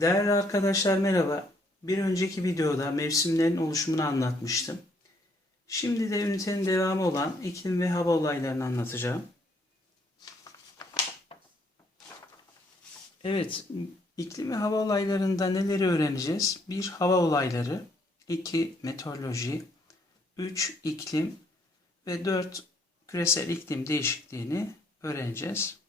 Değerli arkadaşlar merhaba. Bir önceki videoda mevsimlerin oluşumunu anlatmıştım. Şimdi de ünitenin devamı olan iklim ve hava olaylarını anlatacağım. Evet, iklim ve hava olaylarında neleri öğreneceğiz? 1. Hava olayları 2. Meteoroloji 3. iklim ve 4. Küresel iklim değişikliğini öğreneceğiz.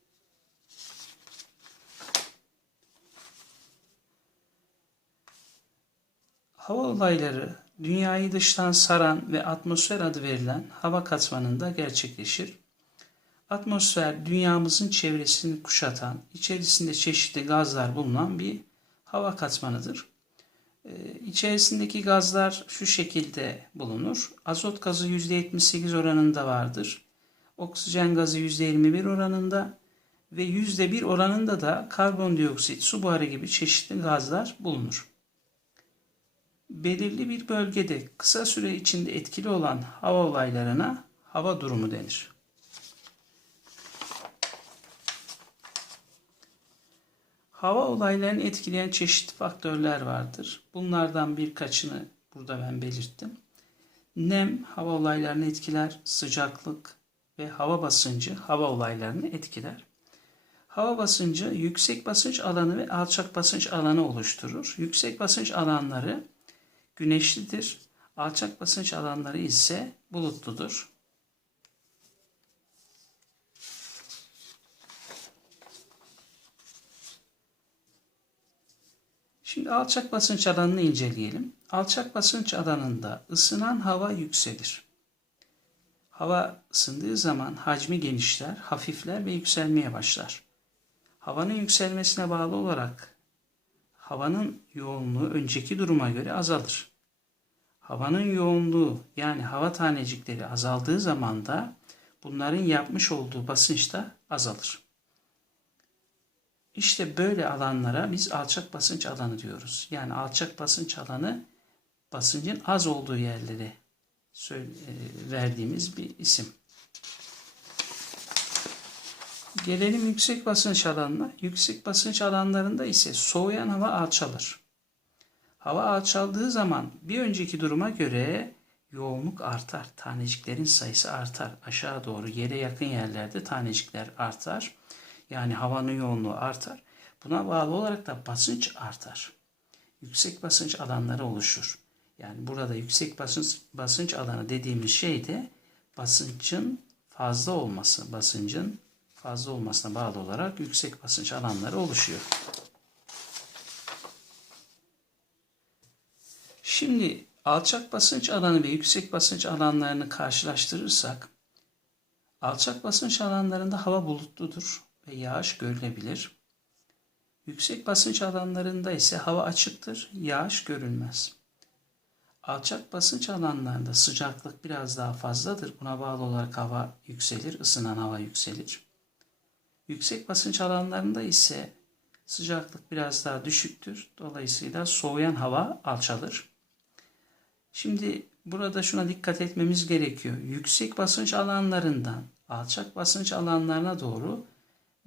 Hava olayları dünyayı dıştan saran ve atmosfer adı verilen hava katmanında gerçekleşir. Atmosfer dünyamızın çevresini kuşatan, içerisinde çeşitli gazlar bulunan bir hava katmanıdır. Ee, İçerisindeki gazlar şu şekilde bulunur. Azot gazı %78 oranında vardır. Oksijen gazı %21 oranında ve %1 oranında da karbondioksit, su buharı gibi çeşitli gazlar bulunur belirli bir bölgede kısa süre içinde etkili olan hava olaylarına hava durumu denir. Hava olaylarını etkileyen çeşitli faktörler vardır. Bunlardan birkaçını burada ben belirttim. Nem hava olaylarını etkiler, sıcaklık ve hava basıncı hava olaylarını etkiler. Hava basıncı yüksek basınç alanı ve alçak basınç alanı oluşturur. Yüksek basınç alanları güneşlidir. Alçak basınç alanları ise bulutludur. Şimdi alçak basınç alanını inceleyelim. Alçak basınç alanında ısınan hava yükselir. Hava ısındığı zaman hacmi genişler, hafifler ve yükselmeye başlar. Havanın yükselmesine bağlı olarak havanın yoğunluğu önceki duruma göre azalır. Havanın yoğunluğu yani hava tanecikleri azaldığı zaman da bunların yapmış olduğu basınç da azalır. İşte böyle alanlara biz alçak basınç alanı diyoruz. Yani alçak basınç alanı basıncın az olduğu yerlere e, verdiğimiz bir isim. Gelelim yüksek basınç alanına. Yüksek basınç alanlarında ise soğuyan hava alçalır. Hava alçaldığı zaman bir önceki duruma göre yoğunluk artar. Taneciklerin sayısı artar. Aşağı doğru yere yakın yerlerde tanecikler artar. Yani havanın yoğunluğu artar. Buna bağlı olarak da basınç artar. Yüksek basınç alanları oluşur. Yani burada yüksek basınç, basınç alanı dediğimiz şey de basıncın fazla olması, basıncın fazla olmasına bağlı olarak yüksek basınç alanları oluşuyor. Şimdi alçak basınç alanı ve yüksek basınç alanlarını karşılaştırırsak alçak basınç alanlarında hava bulutludur ve yağış görülebilir. Yüksek basınç alanlarında ise hava açıktır, yağış görülmez. Alçak basınç alanlarında sıcaklık biraz daha fazladır. Buna bağlı olarak hava yükselir, ısınan hava yükselir. Yüksek basınç alanlarında ise sıcaklık biraz daha düşüktür. Dolayısıyla soğuyan hava alçalır. Şimdi burada şuna dikkat etmemiz gerekiyor. Yüksek basınç alanlarından alçak basınç alanlarına doğru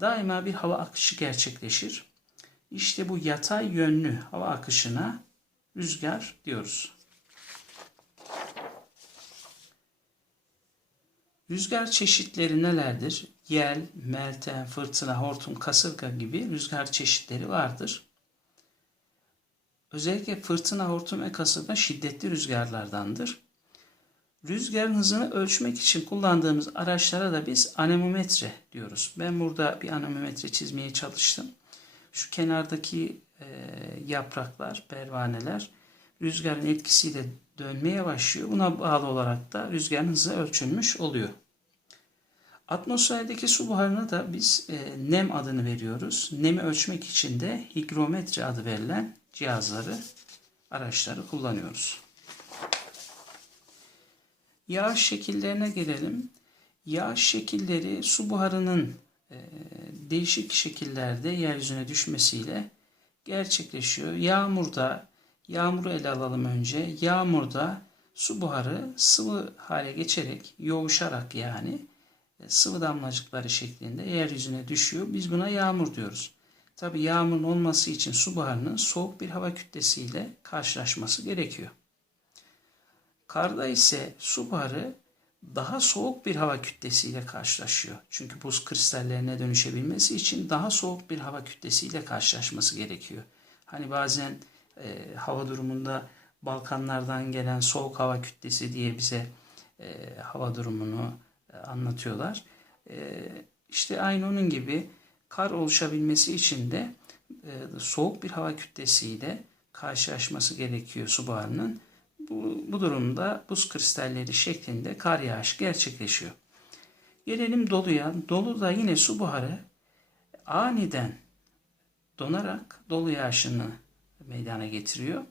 daima bir hava akışı gerçekleşir. İşte bu yatay yönlü hava akışına rüzgar diyoruz. Rüzgar çeşitleri nelerdir? Yel, meltem, fırtına, hortum, kasırga gibi rüzgar çeşitleri vardır. Özellikle fırtına, hortum ve kasırga şiddetli rüzgarlardandır. Rüzgarın hızını ölçmek için kullandığımız araçlara da biz anemometre diyoruz. Ben burada bir anemometre çizmeye çalıştım. Şu kenardaki e, yapraklar, pervaneler rüzgarın etkisiyle dönmeye başlıyor. Buna bağlı olarak da rüzgarın hızı ölçülmüş oluyor. Atmosferdeki su buharına da biz e, nem adını veriyoruz. Nemi ölçmek için de higrometre adı verilen cihazları, araçları kullanıyoruz. Yağış şekillerine gelelim. Yağış şekilleri su buharının e, değişik şekillerde yeryüzüne düşmesiyle gerçekleşiyor. Yağmurda, yağmuru ele alalım önce. Yağmurda su buharı sıvı hale geçerek, yoğuşarak yani e, sıvı damlacıkları şeklinde yeryüzüne düşüyor. Biz buna yağmur diyoruz. Tabi yağmurun olması için su buharının soğuk bir hava kütlesiyle karşılaşması gerekiyor. Karda ise su buharı daha soğuk bir hava kütlesiyle karşılaşıyor. Çünkü buz kristallerine dönüşebilmesi için daha soğuk bir hava kütlesiyle karşılaşması gerekiyor. Hani bazen e, hava durumunda Balkanlardan gelen soğuk hava kütlesi diye bize e, hava durumunu e, anlatıyorlar. E, işte aynı onun gibi kar oluşabilmesi için de e, soğuk bir hava kütlesiyle karşılaşması gerekiyor su buharının. Bu, bu durumda buz kristalleri şeklinde kar yağışı gerçekleşiyor. Gelelim doluya. Dolu da yine su buharı aniden donarak dolu yağışını meydana getiriyor.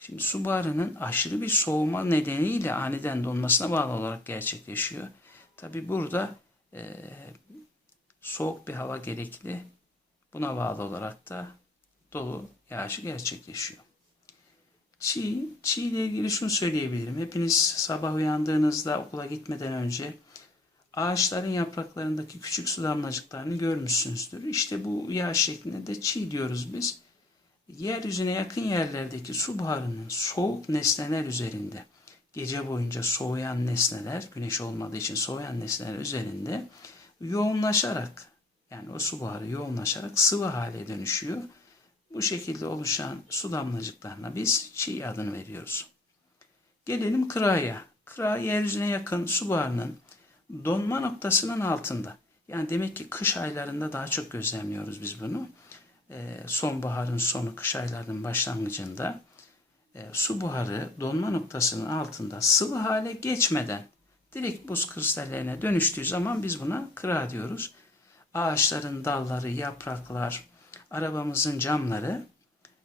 Şimdi su buharının aşırı bir soğuma nedeniyle aniden donmasına bağlı olarak gerçekleşiyor. Tabi burada e, soğuk bir hava gerekli. Buna bağlı olarak da dolu yağışı gerçekleşiyor. Çiğ, çiğ ile ilgili şunu söyleyebilirim. Hepiniz sabah uyandığınızda okula gitmeden önce ağaçların yapraklarındaki küçük su damlacıklarını görmüşsünüzdür. İşte bu yağ şeklinde de çiğ diyoruz biz. Yeryüzüne yakın yerlerdeki su buharının soğuk nesneler üzerinde gece boyunca soğuyan nesneler, güneş olmadığı için soğuyan nesneler üzerinde yoğunlaşarak yani o su buharı yoğunlaşarak sıvı hale dönüşüyor. Bu şekilde oluşan su damlacıklarına biz çiğ adını veriyoruz. Gelelim kıraya. Kıra yeryüzüne yakın su buharının donma noktasının altında. Yani demek ki kış aylarında daha çok gözlemliyoruz biz bunu. Ee, sonbaharın sonu, kış aylarının başlangıcında e, su buharı donma noktasının altında sıvı hale geçmeden direkt buz kristallerine dönüştüğü zaman biz buna kıra diyoruz. Ağaçların dalları, yapraklar, arabamızın camları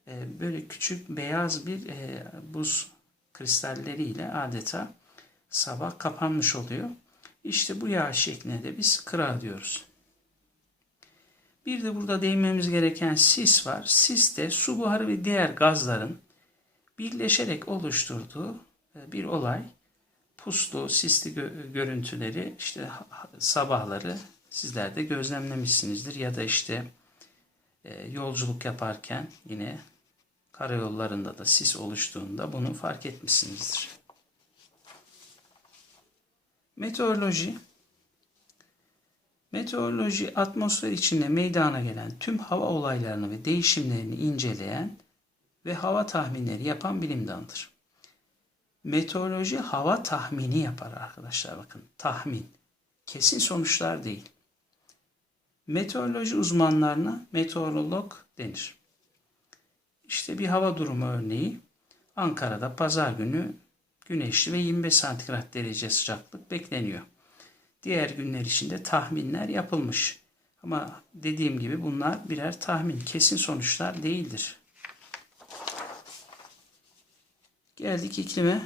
e, böyle küçük beyaz bir e, buz kristalleriyle adeta sabah kapanmış oluyor. İşte bu yağ şekline de biz kıra diyoruz. Bir de burada değinmemiz gereken sis var. Sis de su buharı ve diğer gazların birleşerek oluşturduğu e, bir olay. Puslu, sisli görüntüleri işte sabahları sizler de gözlemlemişsinizdir ya da işte e, yolculuk yaparken yine karayollarında da sis oluştuğunda bunu fark etmişsinizdir. Meteoroloji Meteoroloji atmosfer içinde meydana gelen tüm hava olaylarını ve değişimlerini inceleyen ve hava tahminleri yapan bilim dalıdır. Meteoroloji hava tahmini yapar arkadaşlar bakın. Tahmin. Kesin sonuçlar değil. Meteoroloji uzmanlarına meteorolog denir. İşte bir hava durumu örneği. Ankara'da pazar günü güneşli ve 25 santigrat derece sıcaklık bekleniyor. Diğer günler için de tahminler yapılmış. Ama dediğim gibi bunlar birer tahmin, kesin sonuçlar değildir. Geldik iklime.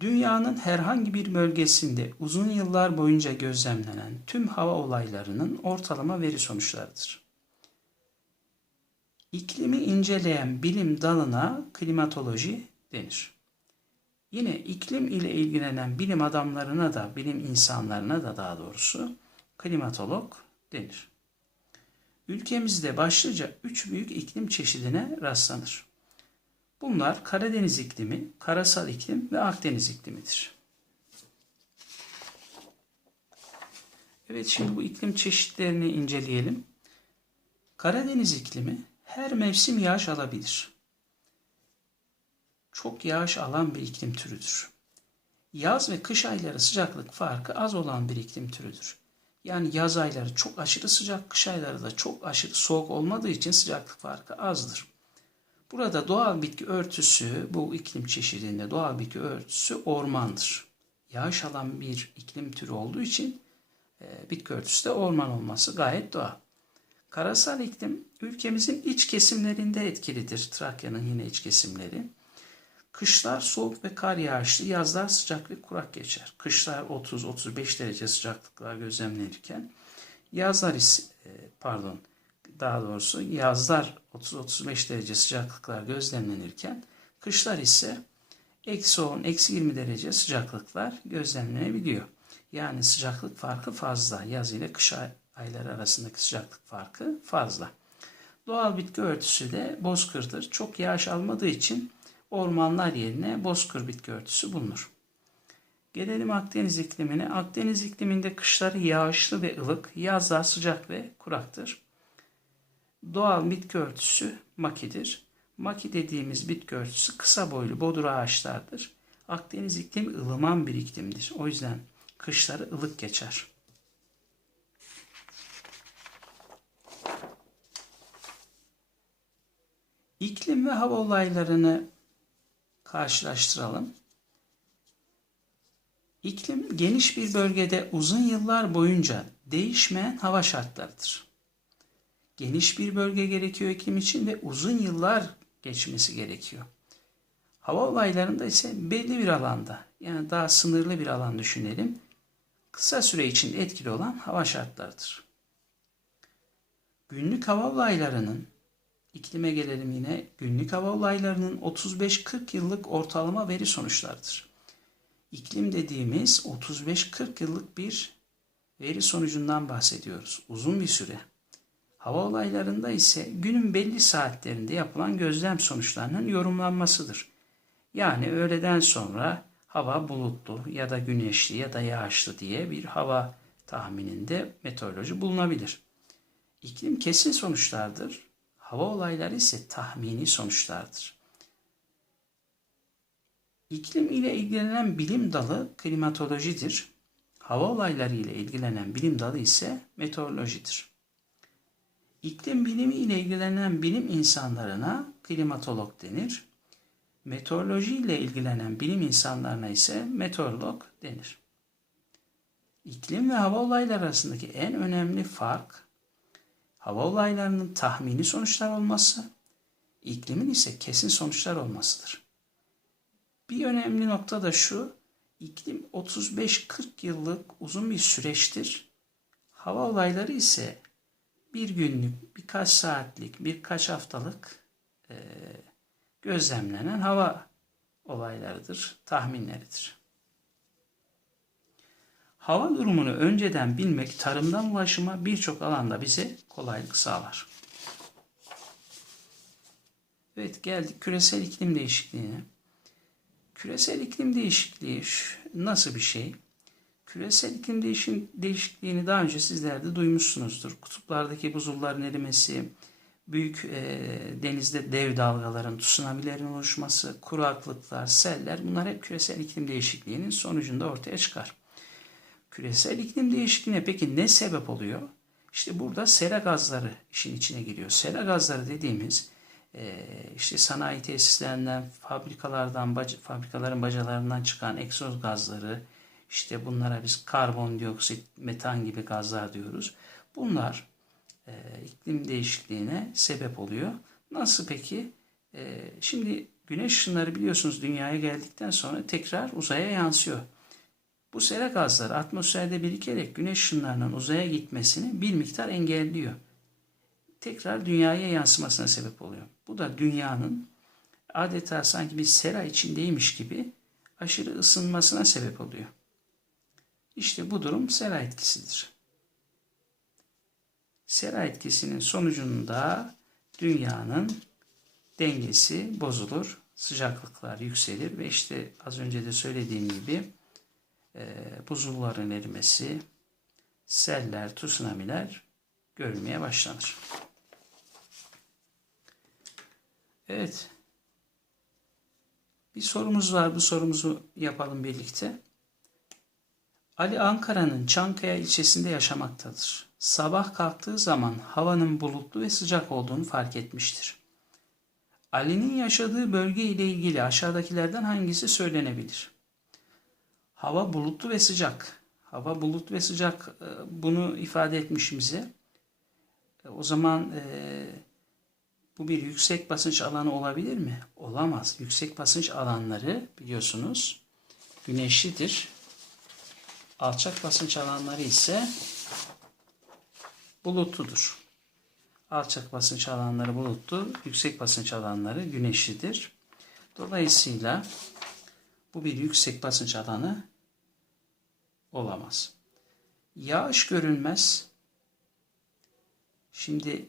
Dünyanın herhangi bir bölgesinde uzun yıllar boyunca gözlemlenen tüm hava olaylarının ortalama veri sonuçlarıdır. İklimi inceleyen bilim dalına klimatoloji denir. Yine iklim ile ilgilenen bilim adamlarına da, bilim insanlarına da daha doğrusu klimatolog denir. Ülkemizde başlıca üç büyük iklim çeşidine rastlanır. Bunlar Karadeniz iklimi, karasal iklim ve Akdeniz iklimidir. Evet şimdi bu iklim çeşitlerini inceleyelim. Karadeniz iklimi her mevsim yağış alabilir. Çok yağış alan bir iklim türüdür. Yaz ve kış ayları sıcaklık farkı az olan bir iklim türüdür. Yani yaz ayları çok aşırı sıcak, kış ayları da çok aşırı soğuk olmadığı için sıcaklık farkı azdır. Burada doğal bitki örtüsü, bu iklim çeşidinde doğal bitki örtüsü ormandır. Yağış alan bir iklim türü olduğu için e, bitki örtüsü de orman olması gayet doğal. Karasal iklim ülkemizin iç kesimlerinde etkilidir. Trakya'nın yine iç kesimleri. Kışlar soğuk ve kar yağışlı, yazlar sıcak ve kurak geçer. Kışlar 30-35 derece sıcaklıklar gözlemlenirken yazlar ise pardon daha doğrusu yazlar 30-35 derece sıcaklıklar gözlemlenirken kışlar ise eksi 10, eksi 20 derece sıcaklıklar gözlemlenebiliyor. Yani sıcaklık farkı fazla yaz ile kış ayları arasındaki sıcaklık farkı fazla. Doğal bitki örtüsü de bozkırdır. Çok yağış almadığı için ormanlar yerine bozkır bitki örtüsü bulunur. Gelelim Akdeniz iklimine. Akdeniz ikliminde kışları yağışlı ve ılık, yazlar sıcak ve kuraktır. Doğal bitki örtüsü makidir. Maki dediğimiz bitki örtüsü kısa boylu bodur ağaçlardır. Akdeniz iklimi ılıman bir iklimdir. O yüzden kışları ılık geçer. İklim ve hava olaylarını karşılaştıralım. İklim geniş bir bölgede uzun yıllar boyunca değişmeyen hava şartlarıdır. Geniş bir bölge gerekiyor iklim için ve uzun yıllar geçmesi gerekiyor. Hava olaylarında ise belli bir alanda yani daha sınırlı bir alan düşünelim. Kısa süre için etkili olan hava şartlarıdır. Günlük hava olaylarının iklime gelelim yine. Günlük hava olaylarının 35-40 yıllık ortalama veri sonuçlarıdır. İklim dediğimiz 35-40 yıllık bir veri sonucundan bahsediyoruz. Uzun bir süre. Hava olaylarında ise günün belli saatlerinde yapılan gözlem sonuçlarının yorumlanmasıdır. Yani öğleden sonra hava bulutlu ya da güneşli ya da yağışlı diye bir hava tahmininde meteoroloji bulunabilir. İklim kesin sonuçlardır. Hava olayları ise tahmini sonuçlardır. İklim ile ilgilenen bilim dalı klimatolojidir. Hava olayları ile ilgilenen bilim dalı ise meteorolojidir. İklim bilimi ile ilgilenen bilim insanlarına klimatolog denir. Meteoroloji ile ilgilenen bilim insanlarına ise meteorolog denir. İklim ve hava olayları arasındaki en önemli fark hava olaylarının tahmini sonuçlar olması, iklimin ise kesin sonuçlar olmasıdır. Bir önemli nokta da şu, iklim 35-40 yıllık uzun bir süreçtir. Hava olayları ise bir günlük, birkaç saatlik, birkaç haftalık gözlemlenen hava olaylarıdır, tahminleridir. Hava durumunu önceden bilmek tarımdan ulaşıma birçok alanda bize kolaylık sağlar. Evet geldik küresel iklim değişikliğine. Küresel iklim değişikliği nasıl bir şey? Küresel iklim değişikliğini daha önce sizler de duymuşsunuzdur. Kutuplardaki buzulların erimesi, büyük e, denizde dev dalgaların, tsunamilerin oluşması, kuraklıklar, seller bunlar hep küresel iklim değişikliğinin sonucunda ortaya çıkar. Küresel iklim değişikliğine peki ne sebep oluyor? İşte burada sera gazları işin içine giriyor. Sera gazları dediğimiz e, işte sanayi tesislerinden, fabrikalardan, fabrikaların bacalarından çıkan egzoz gazları, işte bunlara biz karbondioksit, metan gibi gazlar diyoruz. Bunlar e, iklim değişikliğine sebep oluyor. Nasıl peki? E, şimdi güneş ışınları biliyorsunuz dünyaya geldikten sonra tekrar uzaya yansıyor. Bu sera gazları atmosferde birikerek güneş ışınlarının uzaya gitmesini bir miktar engelliyor. Tekrar dünyaya yansımasına sebep oluyor. Bu da dünyanın adeta sanki bir sera içindeymiş gibi aşırı ısınmasına sebep oluyor. İşte bu durum sera etkisidir. Sera etkisinin sonucunda dünyanın dengesi bozulur, sıcaklıklar yükselir ve işte az önce de söylediğim gibi buzulların erimesi, seller, tsunamiler görülmeye başlanır. Evet. Bir sorumuz var. Bu sorumuzu yapalım birlikte. Ali Ankara'nın Çankaya ilçesinde yaşamaktadır. Sabah kalktığı zaman havanın bulutlu ve sıcak olduğunu fark etmiştir. Ali'nin yaşadığı bölge ile ilgili aşağıdakilerden hangisi söylenebilir? Hava bulutlu ve sıcak. Hava bulut ve sıcak e, bunu ifade etmiş bize. E, o zaman e, bu bir yüksek basınç alanı olabilir mi? Olamaz. Yüksek basınç alanları biliyorsunuz güneşlidir. Alçak basınç alanları ise bulutludur. Alçak basınç alanları bulutlu, yüksek basınç alanları güneşlidir. Dolayısıyla bu bir yüksek basınç alanı olamaz. Yağış görünmez. Şimdi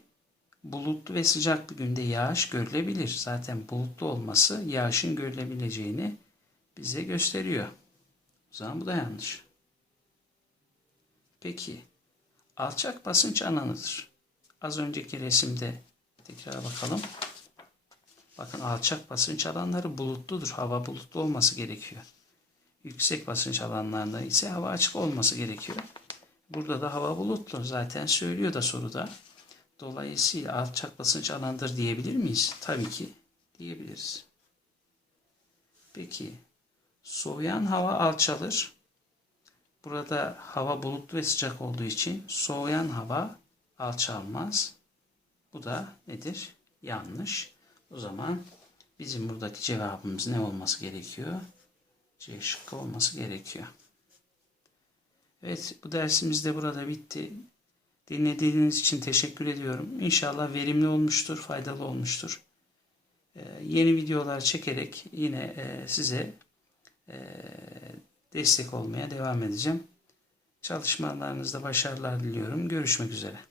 bulutlu ve sıcak bir günde yağış görülebilir. Zaten bulutlu olması yağışın görülebileceğini bize gösteriyor. O zaman bu da yanlış. Peki alçak basınç alanıdır. Az önceki resimde tekrar bakalım. Bakın alçak basınç alanları bulutludur. Hava bulutlu olması gerekiyor. Yüksek basınç alanlarında ise hava açık olması gerekiyor. Burada da hava bulutlu. Zaten söylüyor da soruda. Dolayısıyla alçak basınç alandır diyebilir miyiz? Tabii ki diyebiliriz. Peki soğuyan hava alçalır. Burada hava bulutlu ve sıcak olduğu için soğuyan hava alçalmaz. Bu da nedir? Yanlış. O zaman bizim buradaki cevabımız ne olması gerekiyor? C şıkkı olması gerekiyor. Evet bu dersimiz de burada bitti. Dinlediğiniz için teşekkür ediyorum. İnşallah verimli olmuştur, faydalı olmuştur. Ee, yeni videolar çekerek yine e, size e, destek olmaya devam edeceğim. Çalışmalarınızda başarılar diliyorum. Görüşmek üzere.